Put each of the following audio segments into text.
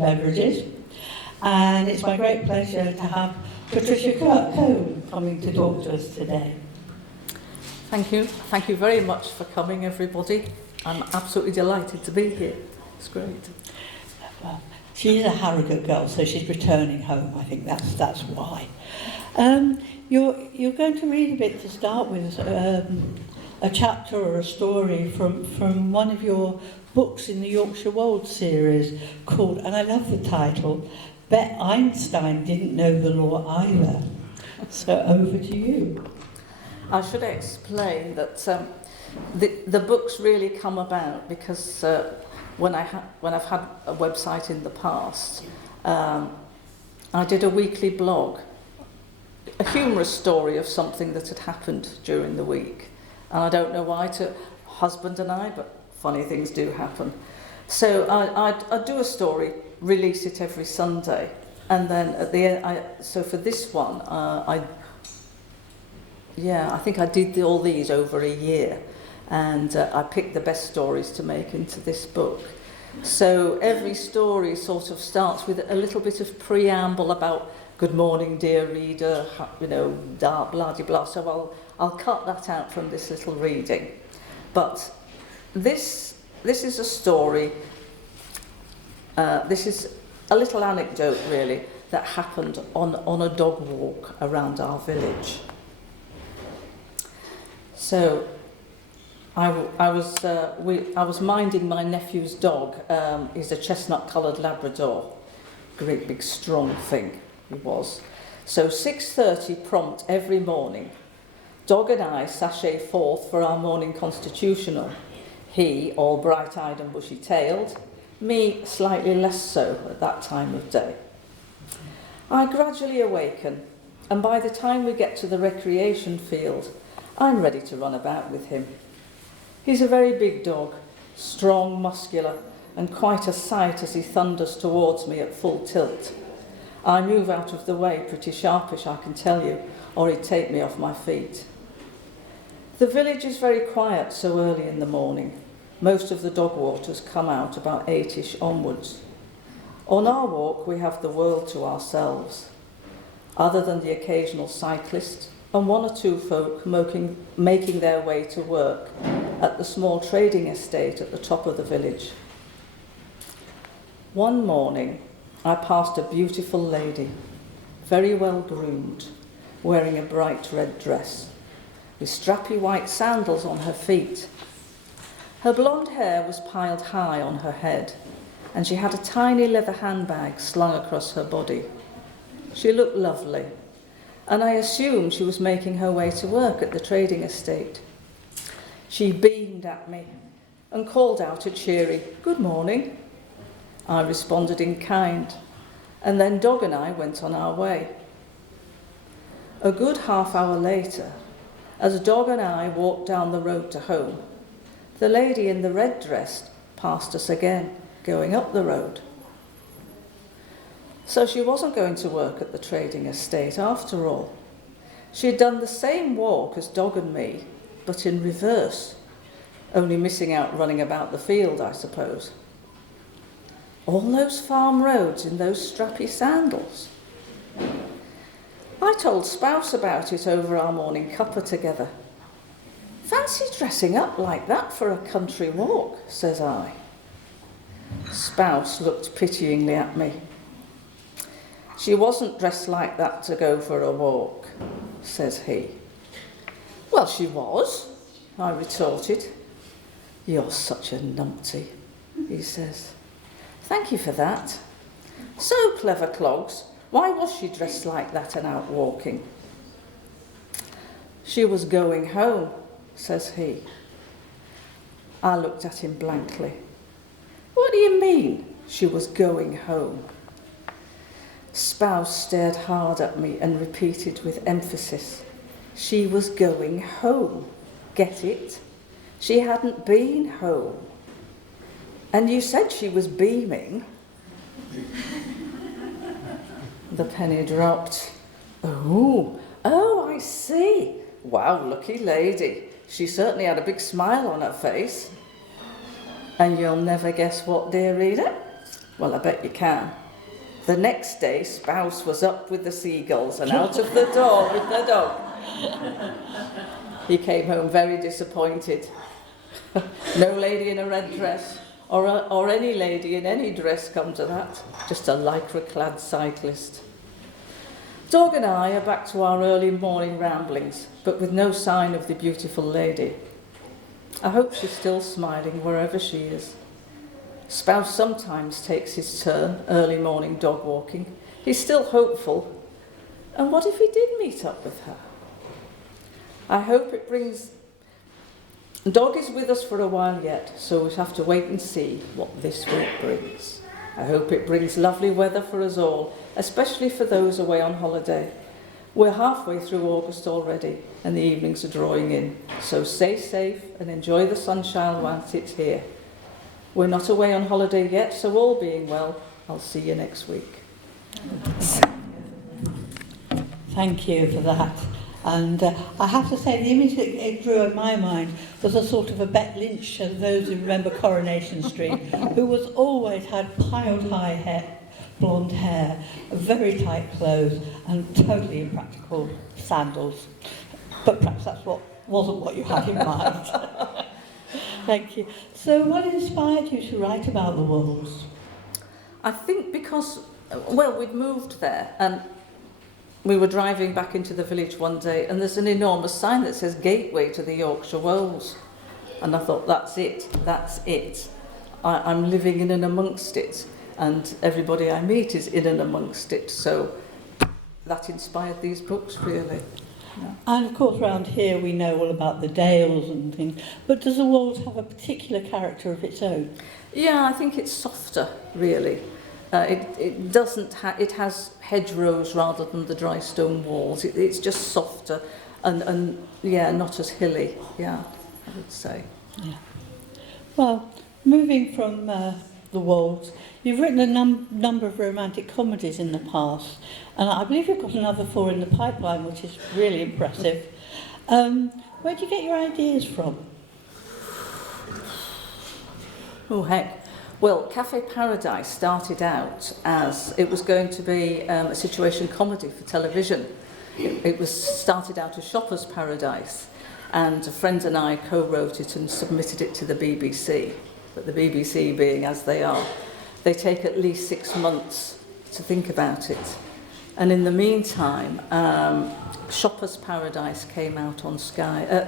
and beverages. And it's my great pleasure to have Patricia Comb coming to talk to us today. Thank you. Thank you very much for coming, everybody. I'm absolutely delighted to be here. It's great. Well, she's a Harrogate girl, so she's returning home. I think that's why. You're going to read a bit to start with, a chapter or a story from one of your books in the Yorkshire Wolds series called, and I love the title, Bet Einstein Didn't Know the Law Either. So over to you. I should explain that the books really come about because when I've had a website in the past, I did a weekly blog, a humorous story of something that had happened during the week. And I don't know why to husband and I, but funny things do happen. So I'd do a story, release it every Sunday, and then at the end, so for this one, I think I did all these over a year, and I picked the best stories to make into this book. So every story sort of starts with a little bit of preamble about good morning, dear reader, blah, blah, blah. So I'll cut that out from this little reading. But this is a story, this is a little anecdote really that happened on a dog walk around our village. So I was minding my nephew's dog. He's a chestnut-coloured Labrador, great big strong thing he was. So 6:30 prompt every morning, Dog and I sashay forth for our morning constitutional. He, all bright-eyed and bushy-tailed, me slightly less so at that time of day. I gradually awaken, and by the time we get to the recreation field, I'm ready to run about with him. He's a very big dog, strong, muscular, and quite a sight as he thunders towards me at full tilt. I move out of the way pretty sharpish, I can tell you, or he'd take me off my feet. The village is very quiet so early in the morning. Most of the dog waters come out about 8ish onwards. On our walk, we have the world to ourselves. Other than the occasional cyclist and one or two folk making their way to work at the small trading estate at the top of the village. One morning, I passed a beautiful lady, very well groomed, wearing a bright red dress, with strappy white sandals on her feet. Her blonde hair was piled high on her head, and she had a tiny leather handbag slung across her body. She looked lovely, and I assumed she was making her way to work at the trading estate. She beamed at me and called out a cheery, "Good morning." I responded in kind, and then Dog and I went on our way. A good half hour later, as Dog and I walked down the road to home, the lady in the red dress passed us again, going up the road. So she wasn't going to work at the trading estate after all. She had done the same walk as Dog and me, but in reverse, only missing out running about the field, I suppose. All those farm roads in those strappy sandals. I told Spouse about it over our morning cuppa together. "Fancy dressing up like that for a country walk," says I. Spouse looked pityingly at me. "She wasn't dressed like that to go for a walk," says he. "Well, she was," I retorted. "You're such a numpty," he says. "Thank you for that. So, clever clogs, why was she dressed like that and out walking?" "She was going home," says he. I looked at him blankly. "What do you mean, she was going home?" Spouse stared hard at me and repeated with emphasis, "She was going home. Get it? She hadn't been home. And you said she was beaming." The penny dropped. Oh, I see. Wow, lucky lady. She certainly had a big smile on her face. And you'll never guess what, dear reader? Well, I bet you can. The next day, Spouse was up with the seagulls and out of the door with the dog. He came home very disappointed. No lady in a red dress, or any lady in any dress come to that, just a lycra-clad cyclist. Dog and I are back to our early morning ramblings, but with no sign of the beautiful lady. I hope she's still smiling wherever she is. Spouse sometimes takes his turn, early morning dog walking. He's still hopeful. And what if he did meet up with her? I hope it brings... Dog is with us for a while yet, so we'll have to wait and see what this week brings. I hope it brings lovely weather for us all, especially for those away on holiday. We're halfway through August already, and the evenings are drawing in, so stay safe and enjoy the sunshine whilst it's here. We're not away on holiday yet, so all being well, I'll see you next week. Thank you for that. And I have to say, the image that it drew in my mind was a sort of a Bet Lynch, those who remember Coronation Street, who was always had piled high hair, blonde hair, very tight clothes, and totally impractical sandals. But perhaps that's wasn't what you had in mind. Thank you. So what inspired you to write about the Wolds? I think because, well, we'd moved there and we were driving back into the village one day and there's an enormous sign that says Gateway to the Yorkshire Wolds. And I thought, that's it. I'm living in and amongst it, and everybody I meet is in and amongst it. So that inspired these books, really. Yeah. And of course around here we know all about the dales and things, but does the Wolds have a particular character of its own? Yeah, I think it's softer, really. It doesn't it has hedgerows rather than the dry stone walls. It's just softer and yeah, not as hilly. Yeah, I would say. Yeah. Well, moving from the Wolds, you've written a number of romantic comedies in the past, and I believe you've got another 4 in the pipeline, which is really impressive. Where do you get your ideas from? Oh, heck. Well, Cafe Paradise started out as it was going to be a situation comedy for television. It was started out as Shopper's Paradise, and a friend and I co-wrote it and submitted it to the BBC. But the BBC, being as they are, they take at least 6 months to think about it. And in the meantime, Shopper's Paradise came out on Sky,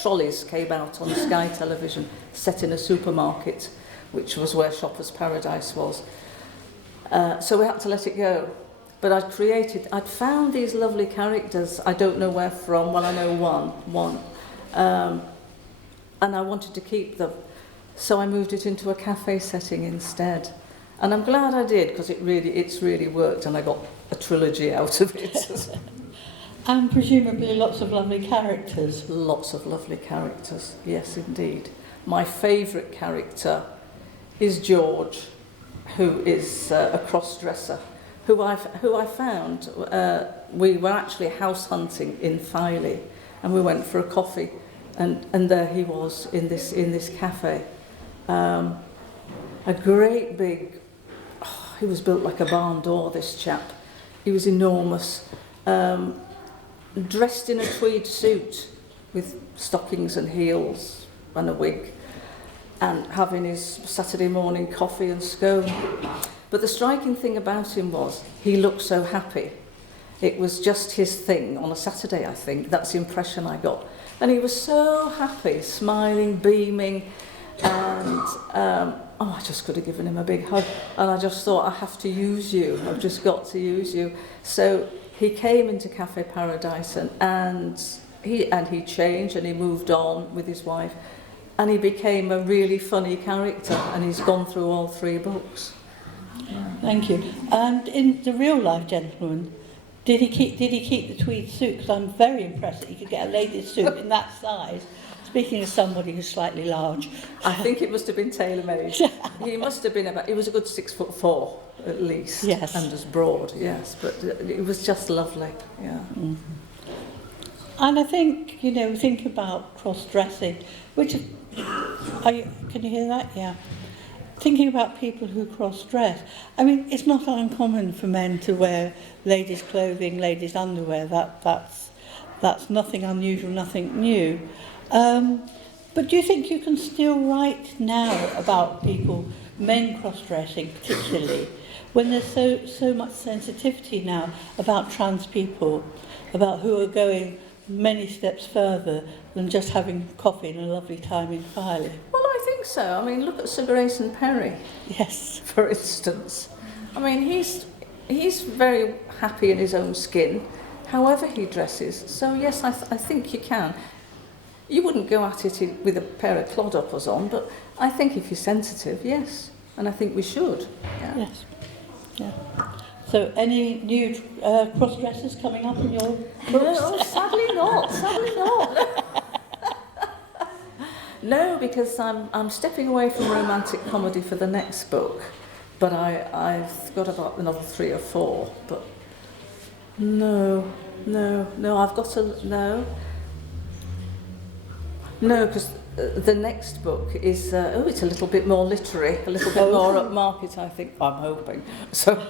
Trolleys came out on Sky Television, set in a supermarket, which was where Shopper's Paradise was. So we had to let it go. But I'd found these lovely characters, I don't know where from, well I know one. And I wanted to keep them. So I moved it into a cafe setting instead. And I'm glad I did, because it's really worked, and I got a trilogy out of it. And presumably lots of lovely characters. Lots of lovely characters, yes indeed. My favourite character is George, who is a cross-dresser, who I found. We were actually house hunting in Filey, and we went for a coffee, and there he was in this cafe. A great big, he was built like a barn door, this chap. He was enormous, dressed in a tweed suit with stockings and heels and a wig, and having his Saturday morning coffee and scone. But the striking thing about him was he looked so happy. It was just his thing on a Saturday, I think. That's the impression I got. And he was so happy, smiling, beaming, and I just could have given him a big hug. And I just thought, I have to use you. I've just got to use you. So he came into Cafe Paradise, and he changed, and he moved on with his wife, and he became a really funny character, and he's gone through all 3 books. Thank you. And in the real life gentleman, did he keep the tweed suit? Because I'm very impressed that he could get a lady's suit in that size. Speaking of somebody who's slightly large. I think it must have been tailor-made. He must have been he was a good 6'4" at least. Yes. And as broad, yes. But it was just lovely, yeah. Mm-hmm. And I think, think about cross-dressing, which, can you hear that? Yeah. thinking about people who cross-dress, I mean, it's not uncommon for men to wear ladies' clothing, ladies' underwear. That's nothing unusual, nothing new. But do you think you can still write now about people, men cross-dressing particularly, when there's so much sensitivity now about trans people, about who are going many steps further than just having coffee and a lovely time in Filey? Well, I think so. I mean, look at Sir Grayson Perry, Yes. for instance. I mean, he's very happy in his own skin, however he dresses. So yes, I think you can. You wouldn't go at it with a pair of clod-uppers on, but I think if you're sensitive, yes. And I think we should. Yeah. Yes. Yeah. So any new cross-dressers coming up in your books? No, sadly not. Sadly not. No, because I'm stepping away from romantic comedy for the next book, but I've got about another 3 or 4. But no, I've got no, because the next book is it's a little bit more literary, a little bit more upmarket. I think I'm hoping so.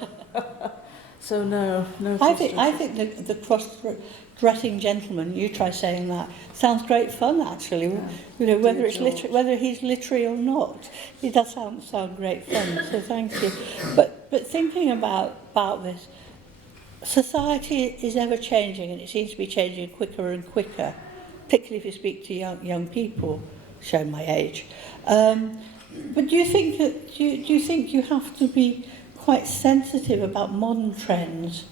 So no. I think the cross-dressing gentleman. You try saying that. Sounds great fun, actually. Yeah. You know, whether he's literary or not, it does sound great fun. So thank you. But thinking about this, society is ever changing, and it seems to be changing quicker and quicker. Particularly if you speak to young people, showing my age. But do you think you have to be quite sensitive about modern trends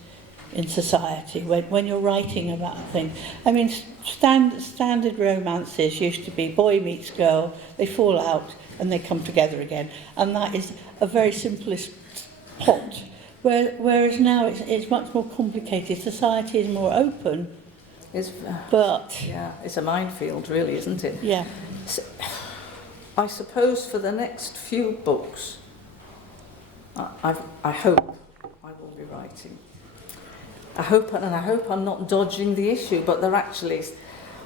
in society when you're writing about things? I mean, standard romances used to be boy meets girl, they fall out and they come together again, and that is a very simplest plot. Whereas now it's much more complicated. Society is more open. It's a minefield, really, isn't it? Yeah. So, I suppose for the next few books, I hope I will be writing. I hope I'm not dodging the issue, but there actually is.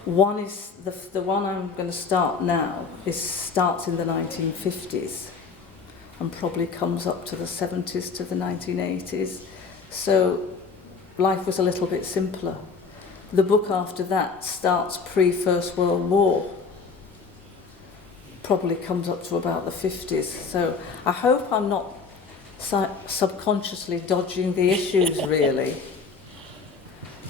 One is the one I'm going to start now. Starts in the 1950s, and probably comes up to the 70s to the 1980s. So life was a little bit simpler. The book after that starts pre-First World War, probably comes up to about the 50s. So I hope I'm not subconsciously dodging the issues, really.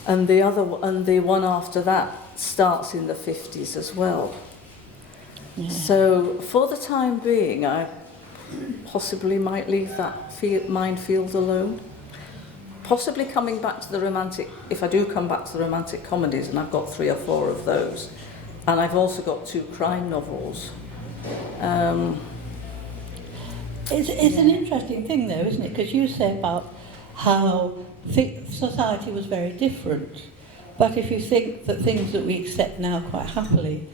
And the one after that starts in the 50s as well. Yeah. So for the time being, I possibly might leave that minefield alone. Possibly coming back to the romantic, if I do come back to the romantic comedies, and I've got 3 or 4 of those, and I've also got 2 crime novels. It's an interesting thing, though, isn't it? Because you say about how society was very different, but if you think that things that we accept now quite happily,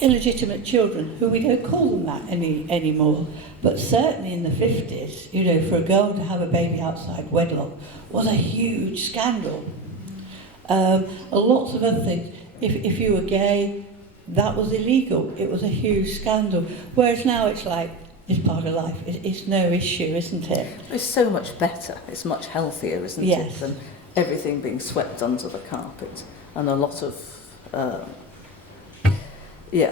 illegitimate children, who we don't call them that anymore, but certainly in the 50s, you know, for a girl to have a baby outside wedlock was a huge scandal. Lots of other things. If you were gay, that was illegal. It was a huge scandal. Whereas now it's like, it's part of life. It's no issue, isn't it? It's so much better. It's much healthier, isn't it? Than everything being swept under the carpet. And a lot of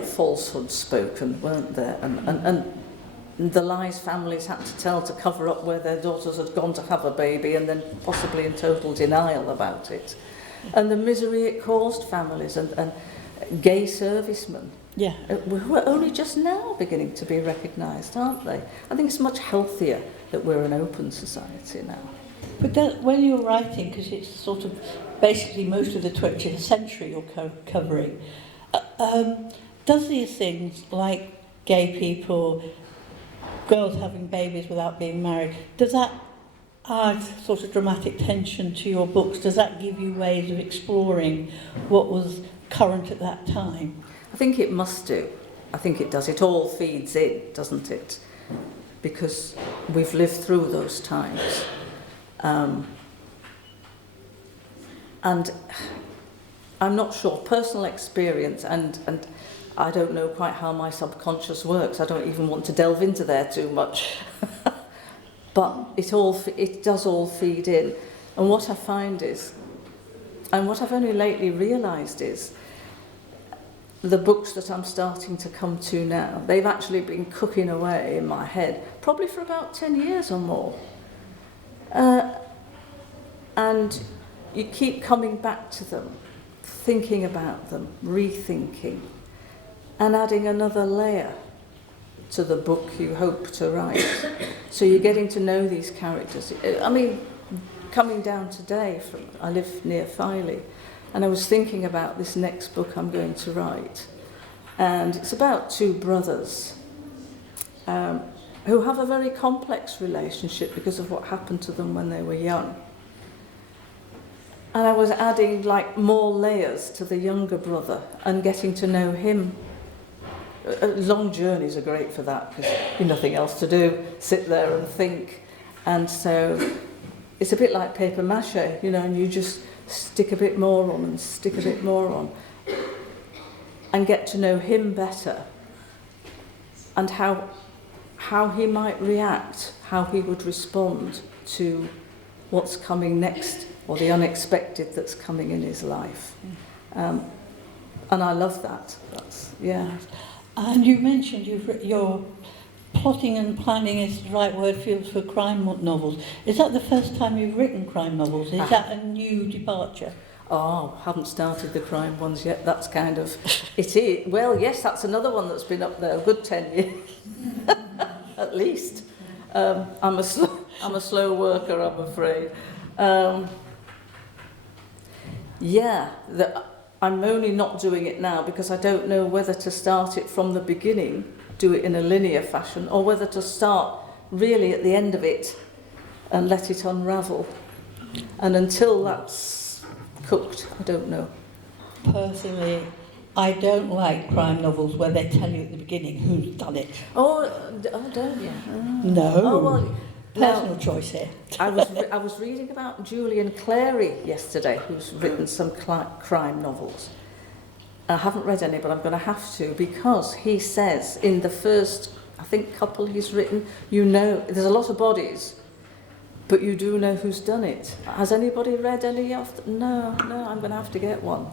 falsehoods spoken, weren't there? And the lies families had to tell to cover up where their daughters had gone to have a baby, and then possibly in total denial about it. And the misery it caused families, and gay servicemen, who are only just now beginning to be recognised, aren't they? I think it's much healthier that we're an open society now. But when you're writing, because it's sort of basically most of the 20th century you're covering, does these things like gay people, girls having babies without being married, does that add sort of dramatic tension to your books? Does that give you ways of exploring what was current at that time? I think it must do. I think it does. It all feeds in, doesn't it? Because we've lived through those times. And I'm not sure, personal experience, and I don't know quite how my subconscious works. I don't even want to delve into there too much. But it does all feed in. And what I find is, and what I've only lately realised is, the books that I'm starting to come to now, they've actually been cooking away in my head, probably for about 10 years or more. And you keep coming back to them, thinking about them, rethinking, and adding another layer to the book you hope to write. So you're getting to know these characters. I mean, coming down today, I live near Filey, and I was thinking about this next book I'm going to write. And it's about two brothers who have a very complex relationship because of what happened to them when they were young. And I was adding like more layers to the younger brother and getting to know him. Long journeys are great for that because you've nothing else to do, sit there and think. And so it's a bit like paper mache, you know, and you just stick a bit more on and stick a bit more on and get to know him better and how he might react, how he would respond to what's coming next or the unexpected that's coming in his life. And I love that. Yeah. And you mentioned your plotting and planning is the right word for crime novels. Is that the first time you've written crime novels? Is that a new departure? Oh, haven't started the crime ones yet. That's kind of it is. Well, yes, that's another one that's been up there a good 10 years, at least. I'm a slow worker, I'm afraid. I'm only not doing it now because I don't know whether to start it from the beginning, do it in a linear fashion, or whether to start really at the end of it and let it unravel. And until that's cooked, I don't know. Personally, I don't like crime novels where they tell you at the beginning who's done it. Oh, don't you? No. Oh, well, personal choice here. I was reading about Julian Clary yesterday, who's written some crime novels. I haven't read any, but I'm going to have to, because he says in the first, I think, couple he's written, you know, there's a lot of bodies, but you do know who's done it. Has anybody read any of them? No, I'm going to have to get one.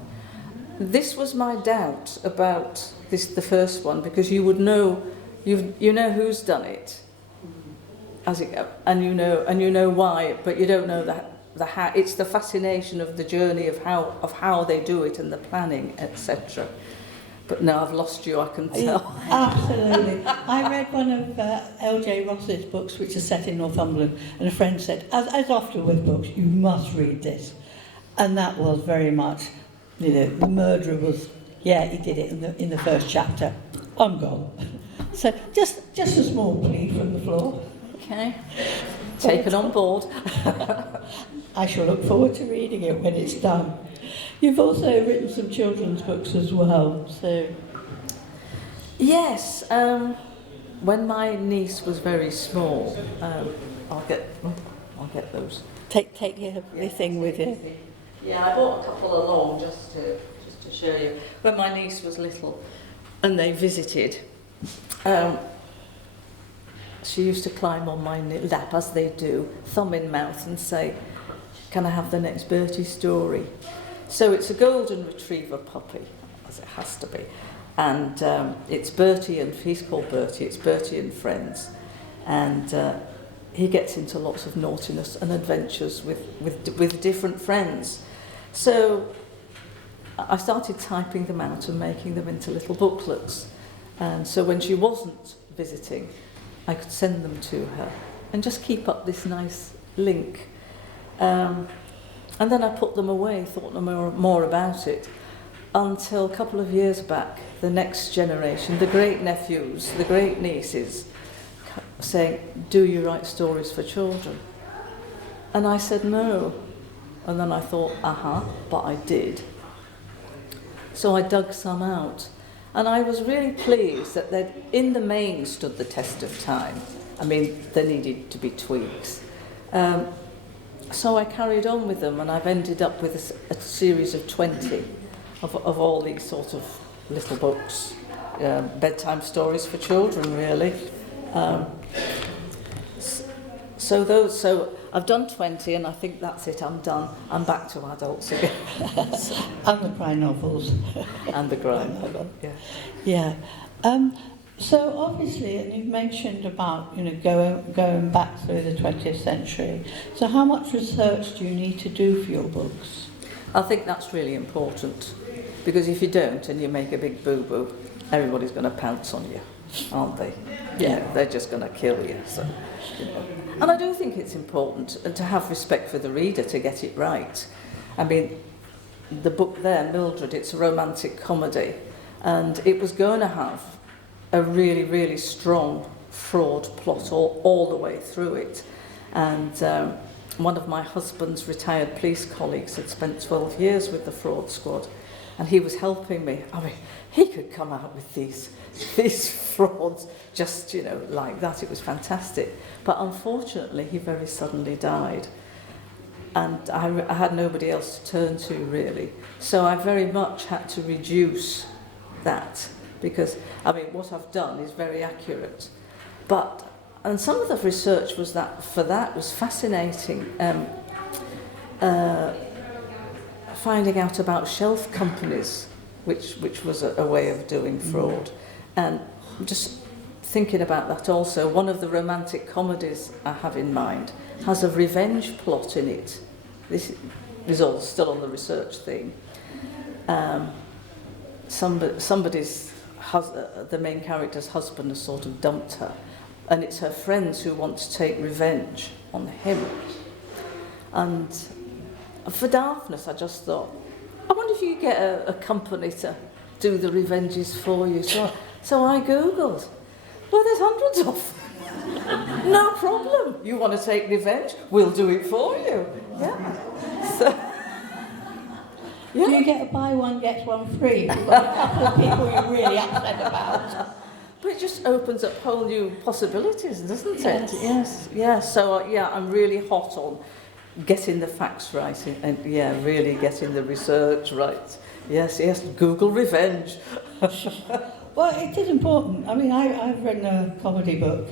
This was my doubt about the first one, because you would know, you know who's done it, and you know why, but you don't know the how. It's the fascination of the journey of how they do it and the planning, etc. But now I've lost you, I can tell. Absolutely. I read one of L.J. Ross's books, which is set in Northumberland, and a friend said, as often with books, you must read this. And that was very much, you know, the murderer was, yeah, he did it in the first chapter. I'm gone. So just a small plea from the floor. Okay. Taken on board. I shall look forward to reading it when it's done. You've also written some children's books as well, so... Yes, when my niece was very small, I'll get those. Take your thing with you. Yeah, I brought a couple along just to show you. When my niece was little and they visited, she used to climb on my lap, as they do, thumb in mouth, and say, "Can I have the next Bertie story?" So it's a golden retriever puppy, as it has to be. And it's Bertie, and he's called Bertie, it's Bertie and Friends. And he gets into lots of naughtiness and adventures with different friends. So I started typing them out and making them into little booklets. And so when she wasn't visiting, I could send them to her and just keep up this nice link. And then I put them away, thought no more about it, until a couple of years back, the next generation, the great nephews, the great nieces, saying, "Do you write stories for children?" And I said no. And then I thought, but I did. So I dug some out. And I was really pleased that they, in the main, stood the test of time. I mean, there needed to be tweaks. So I carried on with them, and I've ended up with a series of 20 of all these sort of little books. bedtime stories for children, really. So I've done 20, and I think that's it. I'm done. I'm back to adults again. And the crime novels. And the crime novel. Yeah. Yeah. So obviously, and you've mentioned about going back through the 20th century. So how much research do you need to do for your books? I think that's really important, because if you don't and you make a big boo-boo, everybody's going to pounce on you, aren't they? Yeah. They're just going to kill you. So, And I do think it's important to have respect for the reader to get it right. I mean, the book there, Mildred, it's a romantic comedy, and it was going to have a really, really strong fraud plot all the way through it. And one of my husband's retired police colleagues had spent 12 years with the fraud squad, and he was helping me. I mean, he could come out with these frauds just, like that. It was fantastic. But unfortunately, he very suddenly died. And I had nobody else to turn to, really. So I very much had to reduce that, because, I mean, what I've done is very accurate. And some of the research was fascinating. Finding out about shelf companies, which was a way of doing fraud. And just thinking about that also, one of the romantic comedies I have in mind has a revenge plot in it. This is all still on the research thing. The main character's husband has sort of dumped her, and it's her friends who want to take revenge on him. And for daftness, I just thought, I wonder if you could get a company to do the revenges for you. So I Googled. Well, there's hundreds of them. No problem. You want to take revenge? We'll do it for you. Yeah. So, yeah. Do you get a buy one, get one free? You've got a couple of people you're really upset about. But it just opens up whole new possibilities, doesn't Yes. it? Yes. Yeah. So, I'm really hot on getting the facts right and really getting the research right. Yes, Google revenge. Well, it is important. I mean, I've written a comedy book,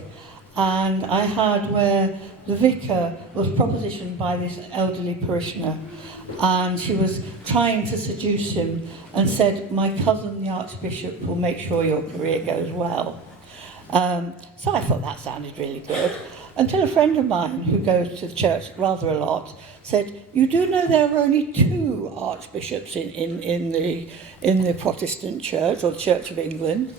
and I had where the vicar was propositioned by this elderly parishioner, and she was trying to seduce him and said, "My cousin, the Archbishop, will make sure your career goes well." So I thought that sounded really good, until a friend of mine who goes to the church rather a lot said, "You do know there are only 2 archbishops in the Protestant church, or the Church of England."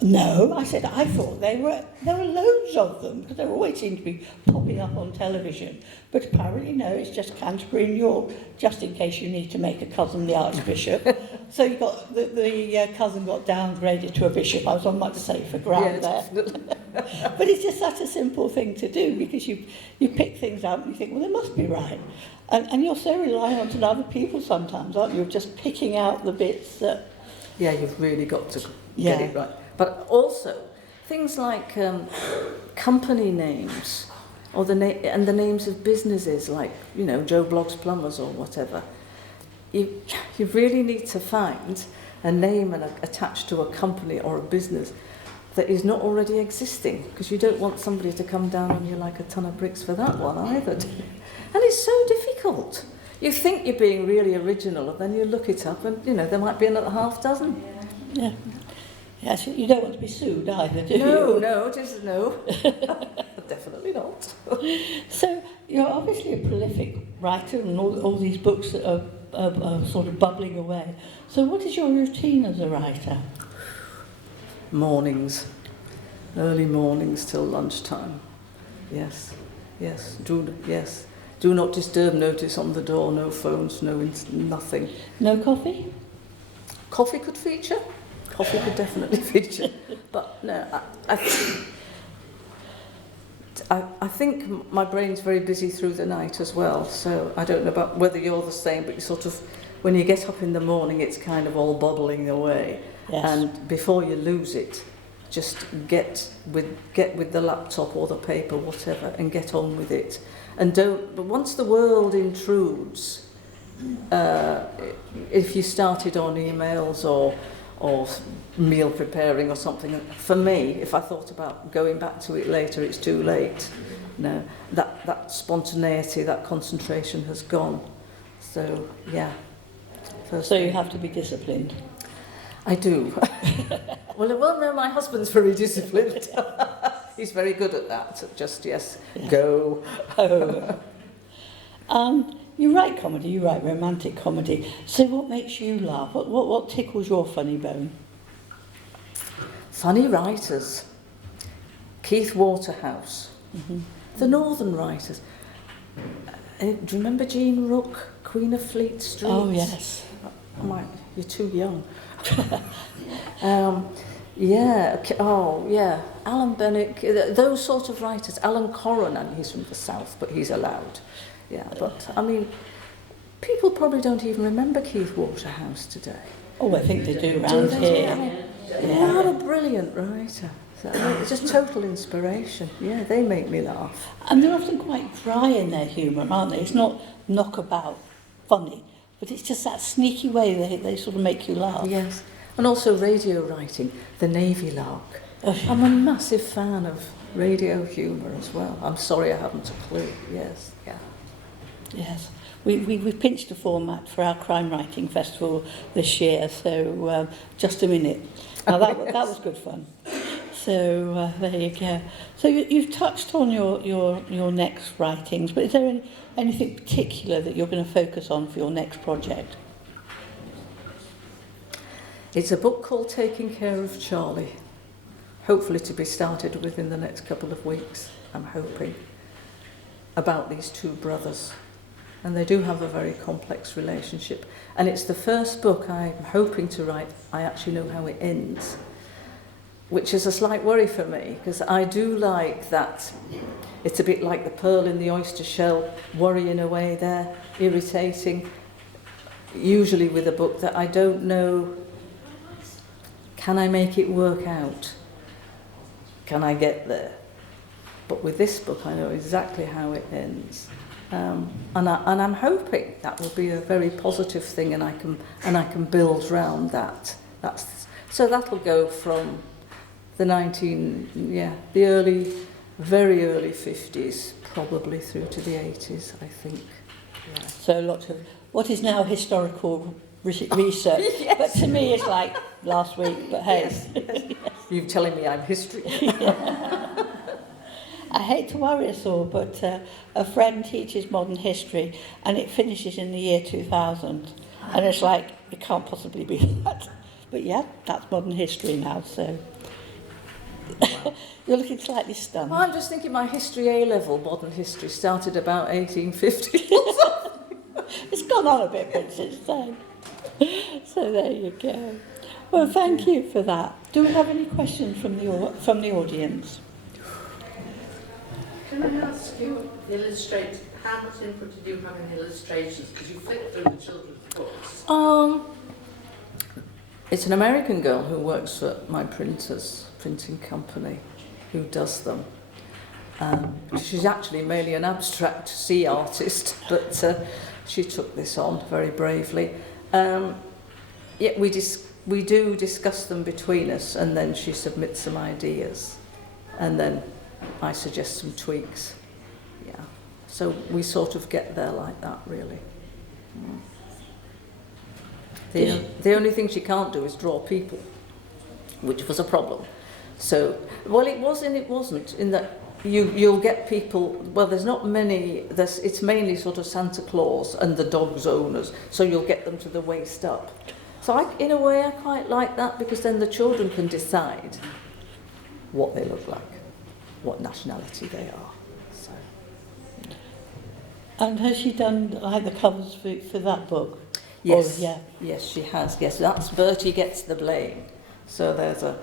"No," I said, "I thought there were loads of them, because they always seem to be popping up on television. But apparently no, it's just Canterbury and York, just in case you need to make a cousin the Archbishop." So you got the cousin got downgraded to a bishop. I was on much safer ground there. But it's just such a simple thing to do, because you pick things out and you think, well, they must be right. And you're so reliant on other people sometimes, aren't you? Of just picking out the bits that... Yeah, you've really got to get it right. But also, things like company names, or the names of businesses, like, Joe Blogg's Plumbers or whatever. You really need to find a name and attached to a company or a business that is not already existing, because you don't want somebody to come down on you like a ton of bricks for that one either. And it's so difficult. You think you're being really original, and then you look it up, and there might be another half dozen. Yeah. Yes, you don't want to be sued either, do you? No, it is no. Definitely not. So you're obviously a prolific writer, and all these books that are sort of bubbling away. So what is your routine as a writer? Mornings, early mornings till lunchtime. Yes. Do not disturb notice on the door. No phones. Nothing. No coffee? Coffee could feature. Coffee could definitely feature. But no, I think my brain's very busy through the night as well. So I don't know about whether you're the same, but you sort of, when you get up in the morning, it's kind of all bubbling away. Yes. And before you lose it, just get with the laptop or the paper, whatever, and get on with it. And but once the world intrudes, if you started on emails or meal preparing or something. For me, if I thought about going back to it later, it's too late. No, that spontaneity, that concentration has gone. So, yeah. So you have to be disciplined. I do. Well, no, my husband's very disciplined. He's very good at that. Just, yes, yeah. Go. You write comedy, you write romantic comedy. So what makes you laugh? What tickles your funny bone? Funny writers. Keith Waterhouse. Mm-hmm. The Northern writers. Do you remember Jean Rook, Queen of Fleet Street? Oh, yes. You're too young. Yeah. Oh, yeah. Alan Bennett, those sort of writers. Alan Corran, and he's from the South, but he's allowed. Yeah, but, I mean, people probably don't even remember Keith Waterhouse today. Oh, I think they do around here. Yeah. What a brilliant writer. So, it's just total inspiration. Yeah, they make me laugh. And they're often quite dry in their humour, aren't they? It's not knockabout funny, but it's just that sneaky way they sort of make you laugh. Yes. And also radio writing, the Navy Lark. I'm a massive fan of radio humour as well. I'm sorry I haven't a clue. Yes, yeah. Yes. We pinched a format for our crime writing festival this year, so just a minute. Now that was good fun. So there you go. So you've touched on your next writings, but is there anything particular that you're going to focus on for your next project? It's a book called Taking Care of Charlie, hopefully to be started within the next couple of weeks, I'm hoping, about these two brothers. And they do have a very complex relationship. And it's the first book I'm hoping to write, I actually know how it ends, which is a slight worry for me, because I do like that. It's a bit like the pearl in the oyster shell, worrying away there, irritating, usually with a book that I don't know, can I make it work out? Can I get there? But with this book, I know exactly how it ends. And I'm hoping that will be a very positive thing, and I can build around that. So that'll go from the very early 50s, probably through to the 80s, I think. Yeah. So lots of what is now historical research, Yes. but to me it's like last week. But hey, yes. You're telling me I'm history. I hate to worry us all, but a friend teaches modern history, and it finishes in the year 2000, and it's like it can't possibly be that. But yeah, that's modern history now. So you're looking slightly stunned. Well, I'm just thinking my history A-level, modern history, started about 1850. It's gone on a bit since then. So there you go. Well, thank you for that. Do we have any questions from the audience? Can I ask you, how much input did you have in illustrations? Because you flip through the children's books. It's an American girl who works for my printing company, who does them. She's actually mainly an abstract sea artist, but she took this on very bravely. Yet we do discuss them between us, and then she submits some ideas, and then I suggest some tweaks. Yeah. So we sort of get there like that, really. The only thing she can't do is draw people, which was a problem. So, well, it was and it wasn't, in that you'll get people, well, there's not many, it's mainly sort of Santa Claus and the dog's owners, so you'll get them to the waist up. So in a way I quite like that, because then the children can decide what they look like, what nationality they are. So. And has she done like the covers for that book? Yes, yeah. Yes, she has. Yes, that's Bertie Gets the Blame. So there's a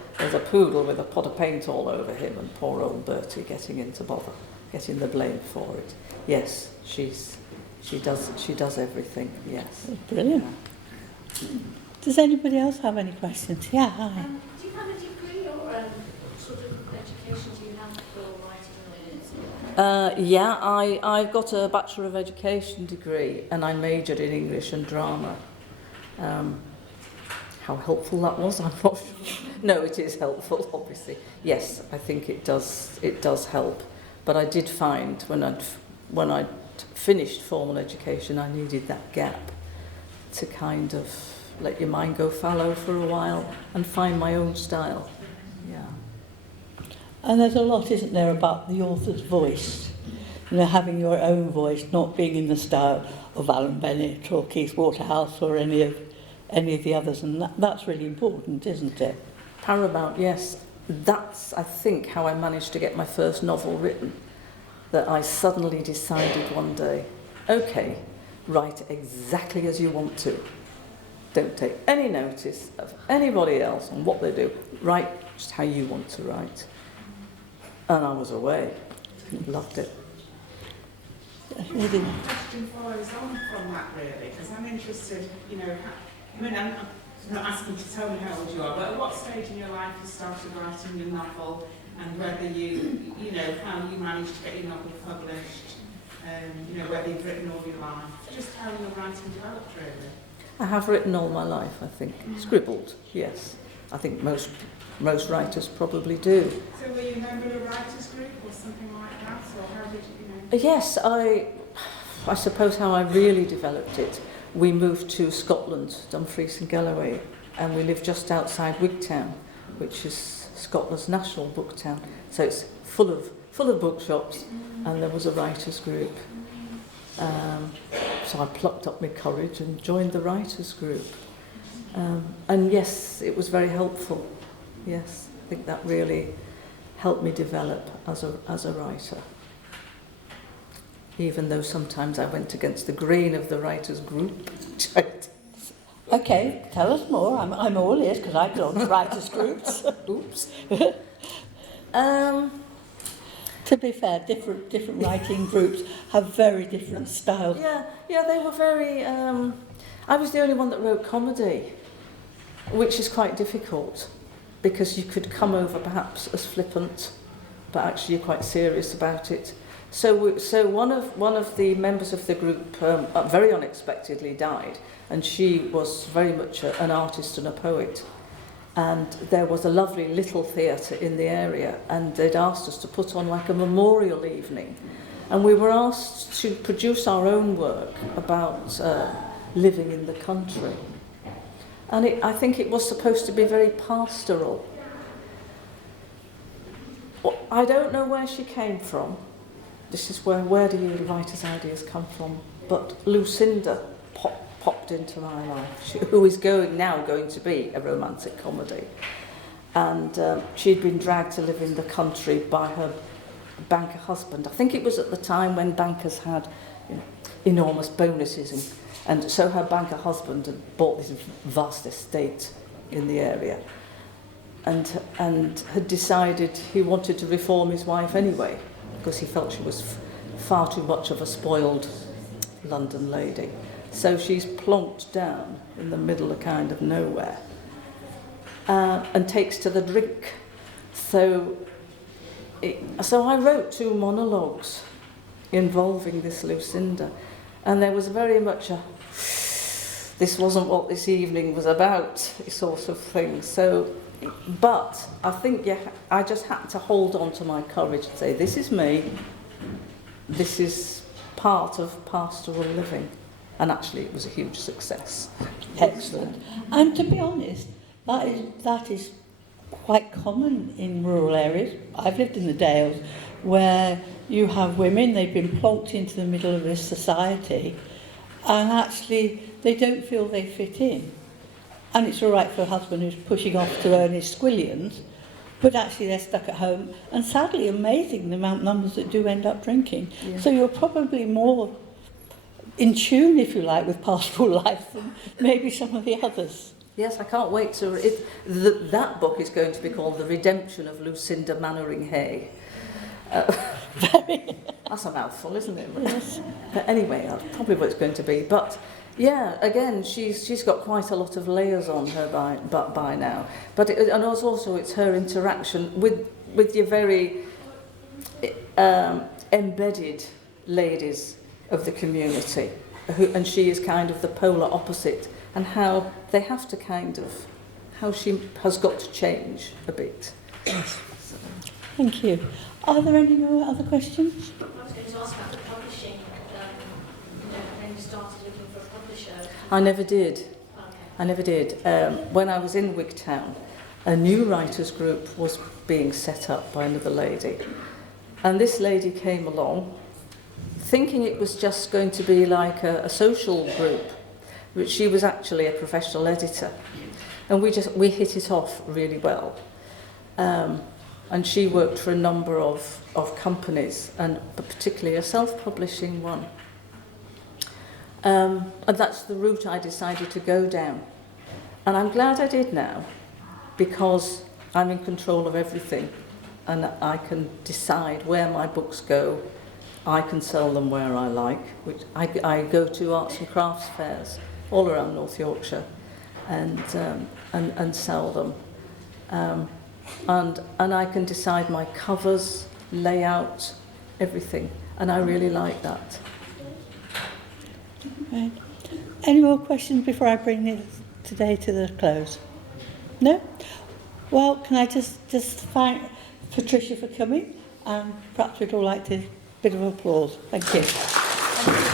poodle with a pot of paint all over him, and poor old Bertie getting the blame for it. Yes, she does everything. Yes. Brilliant. Does anybody else have any questions? Yeah, hi. Do you have a degree or sort of education do you have for writing and Yeah, I've got a Bachelor of Education degree, and I majored in English and drama. how helpful that was, I'm not sure. No, it is helpful, obviously. Yes, I think it does help. But I did find when I'd finished formal education, I needed that gap to kind of let your mind go fallow for a while and find my own style. Yeah. And there's a lot, isn't there, about the author's voice? You know, having your own voice, not being in the style of Alan Bennett or Keith Waterhouse or any of the others, and that's really important, isn't it? Paramount, yes. That's, I think, how I managed to get my first novel written. That I suddenly decided one day, okay, write exactly as you want to. Don't take any notice of anybody else and what they do. Write just how you want to write. And I was away. Loved it. Really. My question follows on from that, really, because I'm interested, you know, I mean, I'm not asking to tell me how old you are, but at what stage in your life you started writing your novel, and whether you know, how you managed to get your novel published, you know, whether you've written all your life, just how your writing developed, really. I have written all my life, I think. Scribbled, yes. I think most writers probably do. So were you a member of a writers group or something like that, or how did you know? Yes, I suppose how I really developed it. We moved to Scotland, Dumfries and Galloway, and we lived just outside Wigtown, which is Scotland's national book town. So it's full of bookshops, and there was a writers group. So I plucked up my courage and joined the writers group. And yes, it was very helpful. Yes, I think that really helped me develop as a writer. Even though sometimes I went against the grain of the writers group. Okay, tell us more. I'm all ears because I belong to writers' groups. Oops. To be fair, different writing groups have very different styles. Yeah, they were very... I was the only one that wrote comedy, which is quite difficult, because you could come over perhaps as flippant, but actually you're quite serious about it. So one of the members of the group very unexpectedly died, and she was very much an artist and a poet. And there was a lovely little theatre in the area, and they'd asked us to put on like a memorial evening. And we were asked to produce our own work about living in the country. And I think it was supposed to be very pastoral. I don't know where she came from. This is where do you writers' ideas come from? But Lucinda popped into my life, who is now going to be a romantic comedy. And she'd been dragged to live in the country by her banker husband. I think it was at the time when bankers had, you know, enormous bonuses, and so her banker husband had bought this vast estate in the area, and had decided he wanted to reform his wife anyway, because he felt she was far too much of a spoiled London lady. So she's plonked down in the middle of kind of nowhere, and takes to the drink. So I wrote 2 monologues involving this Lucinda, and there was very much a this wasn't what this evening was about sort of thing. So, but I think I just had to hold on to my courage and say, this is me, this is part of pastoral living. And actually it was a huge success. Excellent. And to be honest, that is quite common in rural areas. I've lived in the Dales, where you have women, they've been plonked into the middle of this society, and actually they don't feel they fit in. And it's all right for a husband who's pushing off to earn his squillions, but actually they're stuck at home. And sadly, amazing the numbers that do end up drinking. Yeah. So you're probably more in tune, if you like, with pastoral life than maybe some of the others. Yes, I can't wait to... that book is going to be called The Redemption of Lucinda Mannering Hay. That's a mouthful, isn't it? Yes. But anyway, that's probably what it's going to be. But yeah, again, she's got quite a lot of layers on her by now. But and also it's her interaction with your very embedded ladies of the community, and she is kind of the polar opposite, and how they have to kind of how she has got to change a bit. Yes. Thank you. Are there any more other questions? I was going to ask about the publishing. When you started looking for a publisher. I never did. Okay. I never did. When I was in Wigtown, a new writers group was being set up by another lady. And this lady came along thinking it was just going to be like a social group, but she was actually a professional editor. And we hit it off really well. And she worked for a number of companies, but particularly a self-publishing one. And that's the route I decided to go down. And I'm glad I did now, because I'm in control of everything. And I can decide where my books go. I can sell them where I like. Which I go to arts and crafts fairs all around North Yorkshire and sell them. And I can decide my covers, layout, everything. And I really like that. Right. Any more questions before I bring it today to the close? No? Well, can I just thank Patricia for coming, and perhaps we'd all like to bit of applause. Thank you.